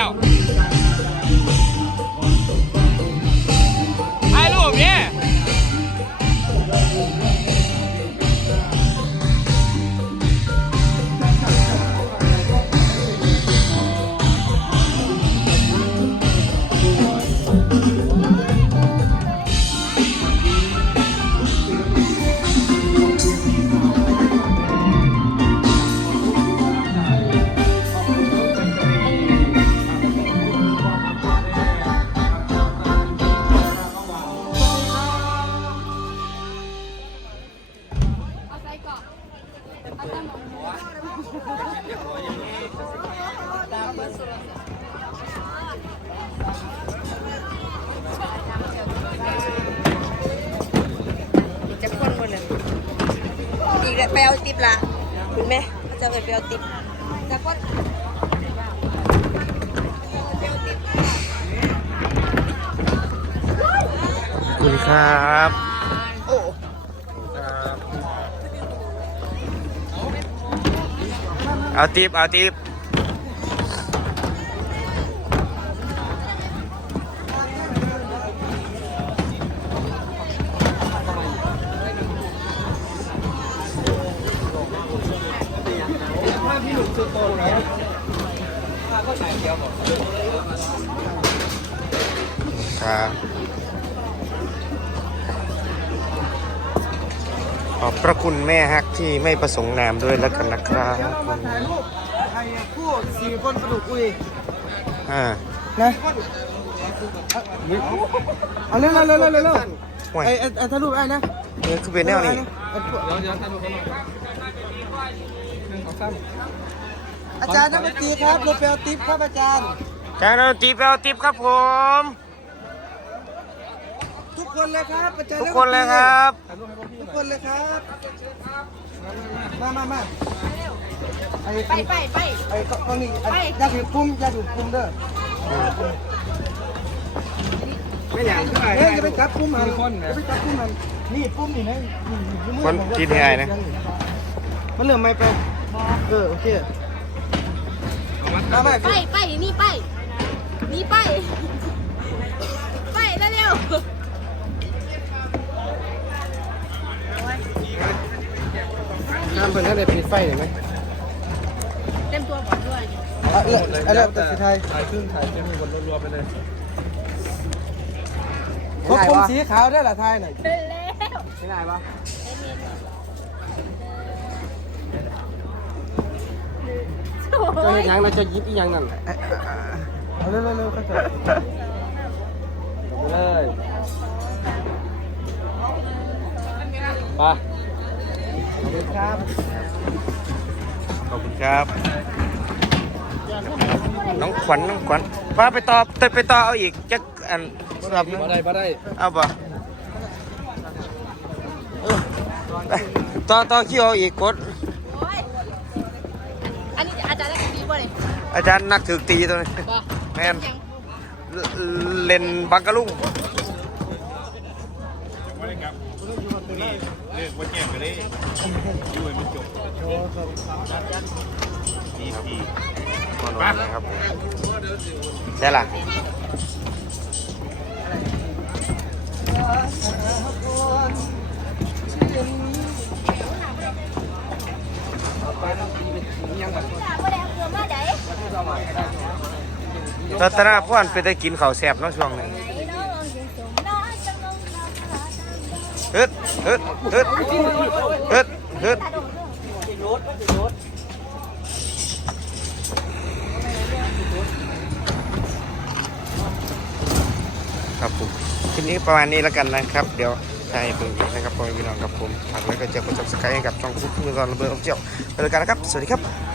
แล้ว จะคนบนเนี่ยอีกแล้วไปเอาติ๊บละคุณแม่จะไปเอาติ๊บจะคนคุณครับ เอาติบเอาติบครับ ขอบพระคุณแม่ฮักที่ไม่ประสงค์นามด้วยแล้วกันนะครับถ่ายรูปไอ้คู่สี่คนกระดูกอุยอ่านะเอาเร็วเร็วเร็วเร็วเร็วไอ้ไอ้ถ่ายรูปไอ้นะนี่คือเป็นแนวนี้อาจารย์นักดนตรีครับโรเปลติปครับอาจารย์อาจารย์นเอาติบเอาติบครับผม คนเลยครับอาจารย์ทุกคนเลยครับ ทุกคนเลยครับ มามามาไอ้ไปไปไปไอ้ก็ก็นี่ไอ้อยาถือปุ่มอยาถือปุ่มเด้อไม่อยากเฮ้ยจะไปจับปุ่มมันจะไปจับปุ่มมันนี่ปุ่มนี่นะคนคิดยังไงนะ มันเหลือไม่ไปเออโอเคมาไปไปไปนี่ไปนี่ไป ไปเร็ว ห้าม เพิ่นให้ได้ปิดไฟได้ไหมๆเต็มตัวก่อนด้วยอะเลยอันนี้แต่สุดท้ายถ่ายครึ่งถ่ายจะมีบนรัวๆไปเลยผมผมสีขาวได้หรอทายหน่อยเร็วไม่ได้ปะโอ้จะยเห็นยังเราจะยิบอีหยังนั่นเอาเร็วๆเร็วๆก็จะเลยไปขอบ คุณครับ ขอบคุณครับ น้องขวัญน้องขวัญป้าไปต่อเตยไปต่อเอาอีกจักอันสำหรับนึงมาได้มาได้เอาป่ะเออไปต่อต่อคิวเอาอีกกด โอ้ยอันนี้อาจารย์ได้ดีป่ะเนี่ยอาจารย์นักถือตีตัวนี้บ่แม่นยัง เล่นบังกะลุง มาหน่อยนะครับผมใช่ล่ะรัตนาพรไปได้กินข้าวแซ่บเนาะช่วงหนึง ฮึดฮึดฮึดฮึดฮึดครับผมคลิปนี้ประมาณนี้แล้วกันนะครับ เดี๋ยวใช่เพิ่งนะครับพ่อแม่พี่น้องครับผมฝากไว้ก็จะกด subscribe ให้กับช่องคุกคุกตอนระเบิดออฟเจียวไปเลยกันนะครับ สวัสดีครับ